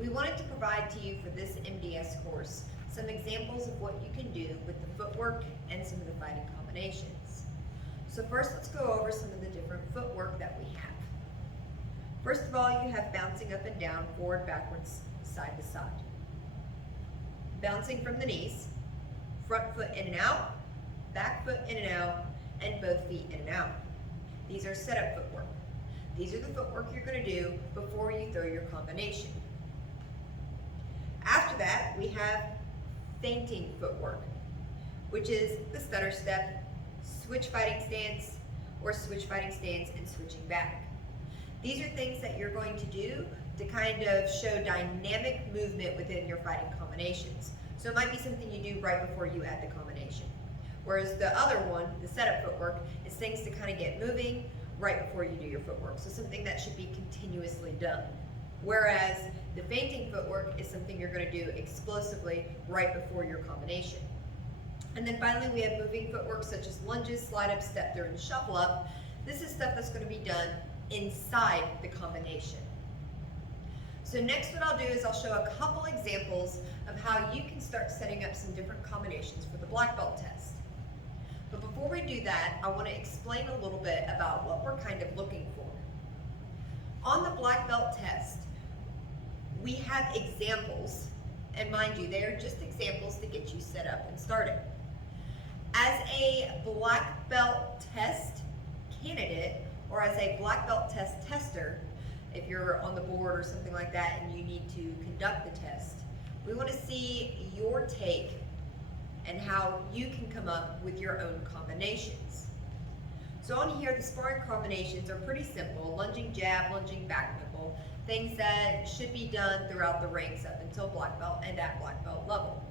we wanted to provide to you for this MDS course some examples of what you can do with the footwork and some of the fighting combinations. So first, let's go over some of the different footwork that we have. First of all, you have bouncing up and down, forward, backwards, side to side. Bouncing from the knees, front foot in and out, back foot in and out, and both feet in and out. These are setup footwork. These are the footwork you're going to do before you throw your combination. After that, we have feinting footwork, which is the stutter step, switch fighting stance, or switch fighting stance and switching back. These are things that you're going to do to kind of show dynamic movement within your fighting combinations. So it might be something you do right before you add the combination. Whereas the other one, the setup footwork, is things to kind of get moving right before you do your footwork. So something that should be continuously done. Whereas the feinting footwork is something you're going to do explosively right before your combination. And then finally, we have moving footwork such as lunges, slide up, step through, and shuffle up. This is stuff that's going to be done inside the combination. So next what I'll do is I'll show a couple examples of how you can start setting up some different combinations for the black belt test. But before we do that, I want to explain a little bit about what we're kind of looking for. On the black belt test, we have examples, and mind you, they are just examples to get you set up and started. As a black belt test candidate, or as a black belt test tester, if you're on the board or something like that and you need to conduct the test, we want to see your take and how you can come up with your own combinations. So on here, the sparring combinations are pretty simple: lunging jab, lunging back knuckle, things that should be done throughout the ranks up until black belt and at black belt level.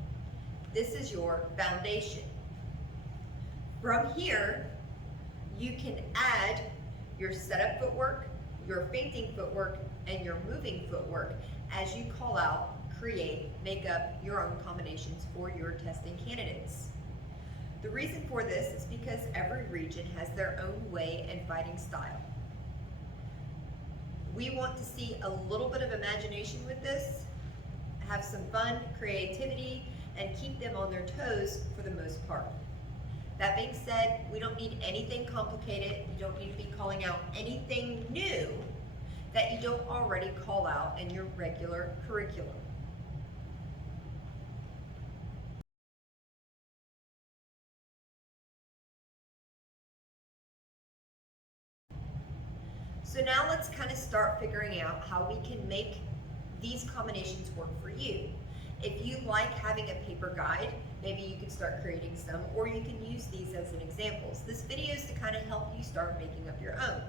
This is your foundation. From here, you can add your setup footwork, your feinting footwork, and your moving footwork as you call out, create, make up your own combinations for your testing candidates. The reason for this is because every region has their own way and fighting style. We want to see a little bit of imagination with this, have some fun, creativity, and keep them on their toes for the most part. That being said, we don't need anything complicated. You don't need to be calling out anything new that you don't already call out in your regular curriculum. So now let's kind of start figuring out how we can make these combinations work for you. If you like having a paper guide, maybe you can start creating some, or you can use these as an examples. This video is to kind of help you start making up your own.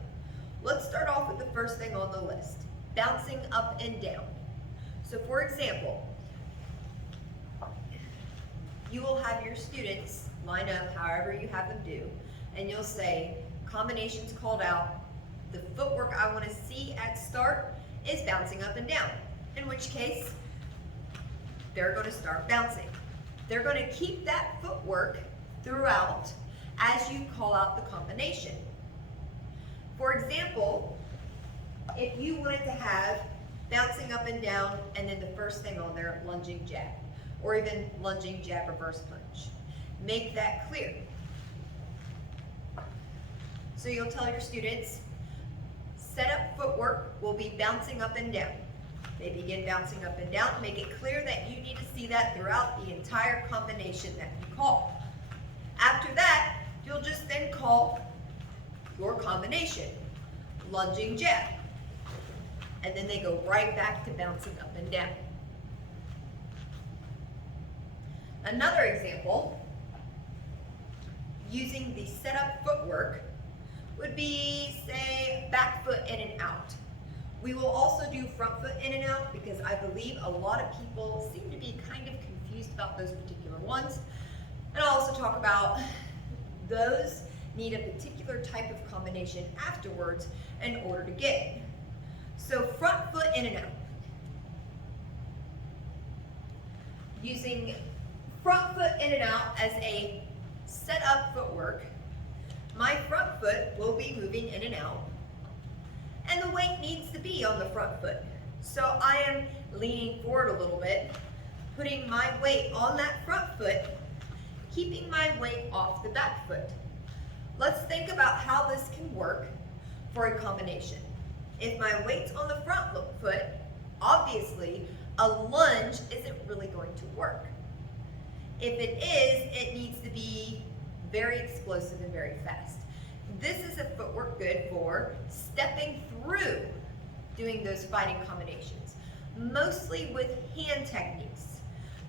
Let's start off with the first thing on the list, bouncing up and down. So for example, you will have your students line up however you have them do, and you'll say, combinations called out, the footwork I want to see at start is bouncing up and down, in which case, they're going to start bouncing. They're going to keep that footwork throughout as you call out the combination. For example, if you wanted to have bouncing up and down and then the first thing on there, lunging jab, or even lunging jab reverse punch, make that clear. So you'll tell your students, setup footwork will be bouncing up and down. They begin bouncing up and down. Make it clear that you need to see that throughout the entire combination that you call. After that, you'll just then call your combination, lunging jab. And then they go right back to bouncing up and down. Another example, using the setup footwork, would be, say, back foot in and out. We will also do front foot in and out because I believe a lot of people seem to be kind of confused about those particular ones. And I'll also talk about those need a particular type of combination afterwards in order to get it. So front foot in and out. Using front foot in and out as a set up footwork, my front foot will be moving in and out, and the weight needs to be on the front foot. So I am leaning forward a little bit, putting my weight on that front foot, keeping my weight off the back foot. Let's think about how this can work for a combination. If my weight's on the front foot, obviously a lunge isn't really going to work. If it is, it needs to be very explosive and very fast. This is a footwork good for stepping through doing those fighting combinations, mostly with hand techniques.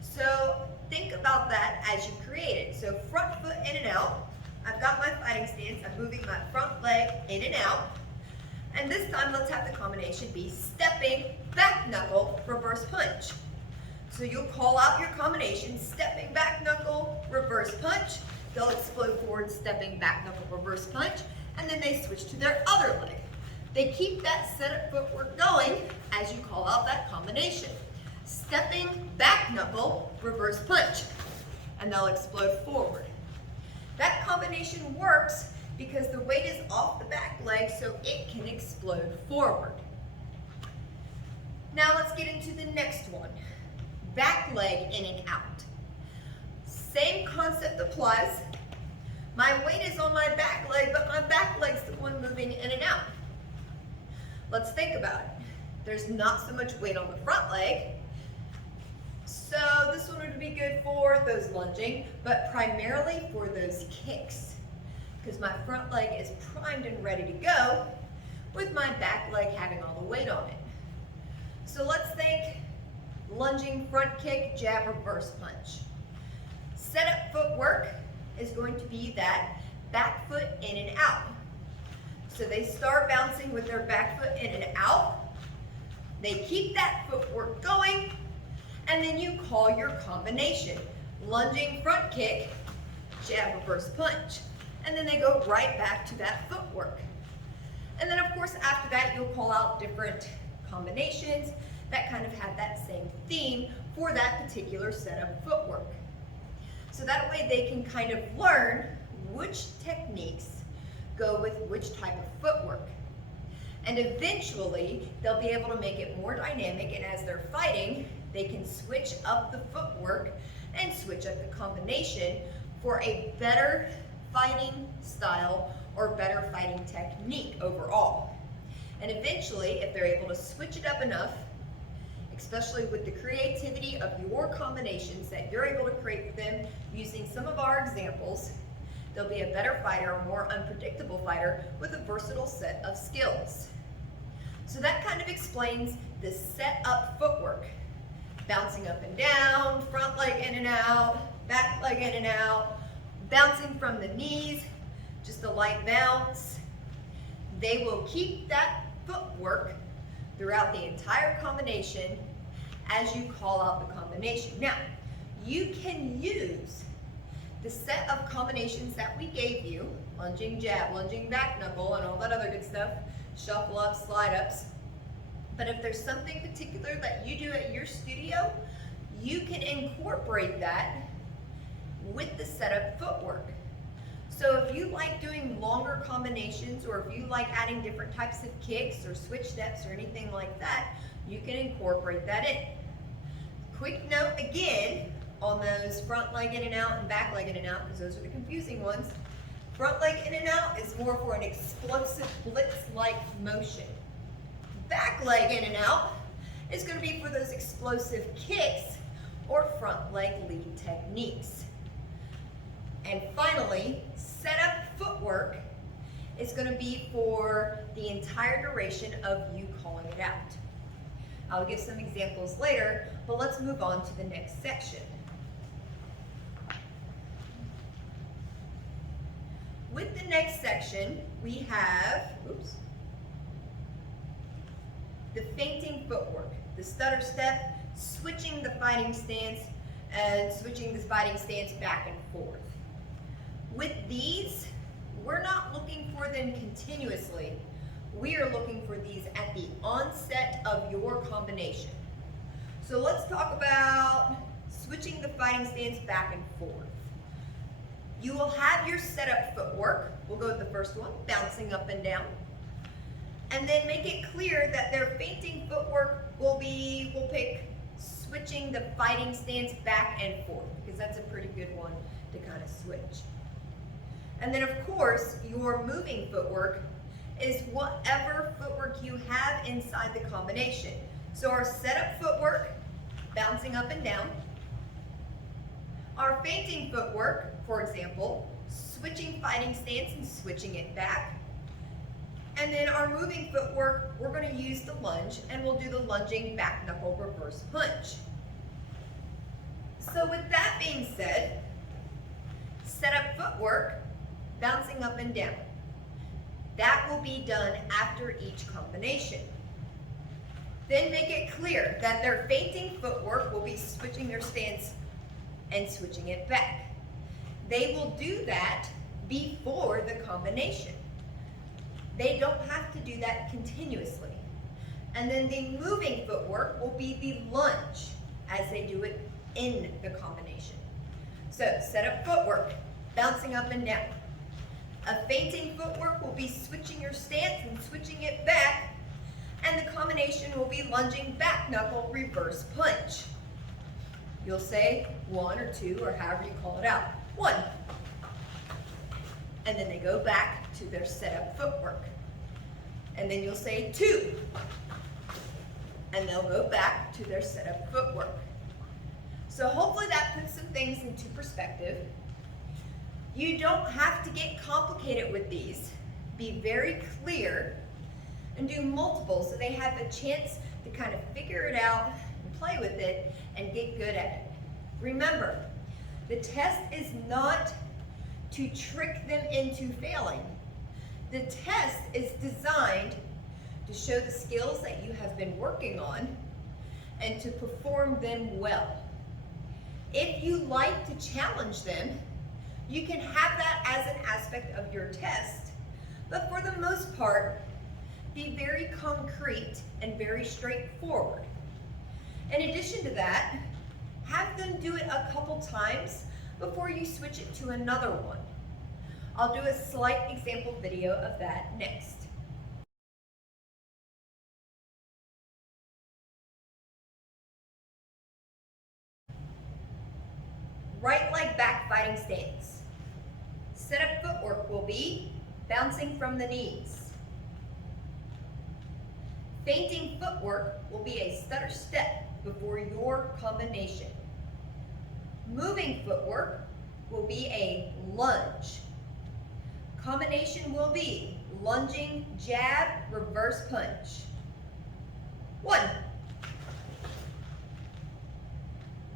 So think about that as you create it. So front foot in and out. I've got my fighting stance. I'm moving my front leg in and out. And this time let's have the combination be stepping, back knuckle, reverse punch. So you'll call out your combination, stepping back knuckle, reverse punch. They'll explode forward, stepping back knuckle, reverse punch, and then they switch to their other leg. They keep that setup footwork going as you call out that combination. Stepping back knuckle, reverse punch, and they'll explode forward. That combination works because the weight is off the back leg so it can explode forward. Now let's get into the next one. Back leg in and out. Same concept applies. My weight is on my back leg, but my back leg's the one moving in and out. Let's think about it. There's not so much weight on the front leg, so this one would be good for those lunging, but primarily for those kicks, because my front leg is primed and ready to go, with my back leg having all the weight on it. So let's think lunging, front kick, jab, reverse punch. Setup footwork is going to be that back foot in and out. So they start bouncing with their back foot in and out. They keep that footwork going, and then you call your combination. Lunging, front kick, jab, reverse punch. And then they go right back to that footwork. And then of course after that you'll call out different combinations that kind of have that same theme for that particular setup footwork. So that way they can kind of learn which techniques go with which type of footwork. And eventually they'll be able to make it more dynamic, and as they're fighting, they can switch up the footwork and switch up the combination for a better fighting style or better fighting technique overall. And eventually, if they're able to switch it up enough, especially with the creativity of your combinations that you're able to create for them using some of our examples, they'll be a better fighter, a more unpredictable fighter with a versatile set of skills. So that kind of explains the set up footwork. Bouncing up and down, front leg in and out, back leg in and out, bouncing from the knees, just a light bounce. They will keep that footwork throughout the entire combination as you call out the combination. Now, you can use the set of combinations that we gave you, lunging jab, lunging back knuckle, and all that other good stuff, shuffle ups, slide ups. But if there's something particular that you do at your studio, you can incorporate that with the setup footwork. So if you like doing longer combinations, or if you like adding different types of kicks or switch steps or anything like that, you can incorporate that in. Quick note again on those front leg in and out and back leg in and out, because those are the confusing ones. Front leg in and out is more for an explosive blitz-like motion. Back leg in and out is going to be for those explosive kicks or front leg lead techniques. And finally, setup footwork is going to be for the entire duration of you calling it out. I'll give some examples later, but let's move on to the next section. With the next section, we have, the feinting footwork, the stutter step, switching the fighting stance, and switching the fighting stance back and forth. With these, we're not looking for them continuously. We are looking for these at the onset of your combination. So let's talk about switching the fighting stance back and forth. You will have your setup footwork. We'll go with the first one, bouncing up and down. And then make it clear that their feinting footwork we'll pick switching the fighting stance back and forth, because that's a pretty good one to kind of switch. And then of course, your moving footwork is whatever footwork you have inside the combination. So our setup footwork, bouncing up and down. Our feinting footwork, for example, switching fighting stance and switching it back. And then our moving footwork, we're going to use the lunge, and we'll do the lunging back knuckle reverse punch. So with that being said, set up footwork, bouncing up and down. That will be done after each combination. Then make it clear that their feinting footwork will be switching their stance and switching it back. They will do that before the combination. They don't have to do that continuously. And then the moving footwork will be the lunge as they do it in the combination. So set up footwork, bouncing up and down. A feinting footwork will be switching your stance and switching it back, and the combination will be lunging back knuckle reverse punch. You'll say 1 or 2 or however you call it out. 1. And then they go back to their setup footwork. And then you'll say 2. And they'll go back to their setup footwork. So hopefully that puts some things into perspective. You don't have to get complicated with these. Be very clear and do multiple so they have a chance to kind of figure it out and play with it and get good at it. Remember, the test is not to trick them into failing. The test is designed to show the skills that you have been working on and to perform them well. If you like to challenge them, you can have that as an aspect of your test, but for the most part, be very concrete and very straightforward. In addition to that, have them do it a couple times before you switch it to another one. I'll do a slight example video of that next. Right leg back fighting stance. Setup footwork will be bouncing from the knees. Feinting footwork will be a stutter step before your combination. Moving footwork will be a lunge. Combination will be lunging, jab, reverse punch. 1,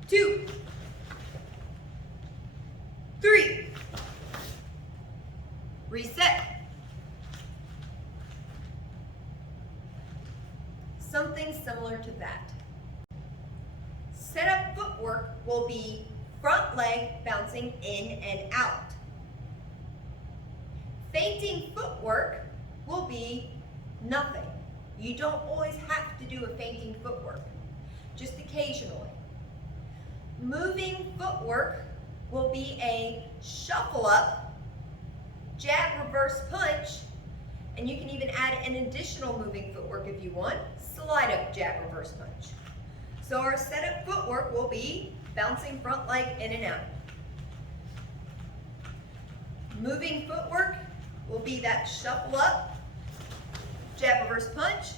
2, 3. Reset. Something similar to that. Setup footwork will be front leg bouncing in and out. Feinting footwork will be nothing. You don't always have to do a feinting footwork, just occasionally. Moving footwork will be a shuffle up, jab, reverse punch, and you can even add an additional moving footwork if you want, slide up, jab, reverse punch. So our setup footwork will be bouncing front leg in and out. Moving footwork will be that shuffle up, jab, reverse punch,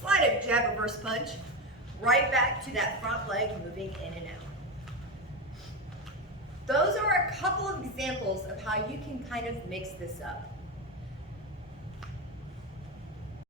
slide up, jab, reverse punch, right back to that front leg moving in and out. Those are a couple of examples of how you can kind of mix this up.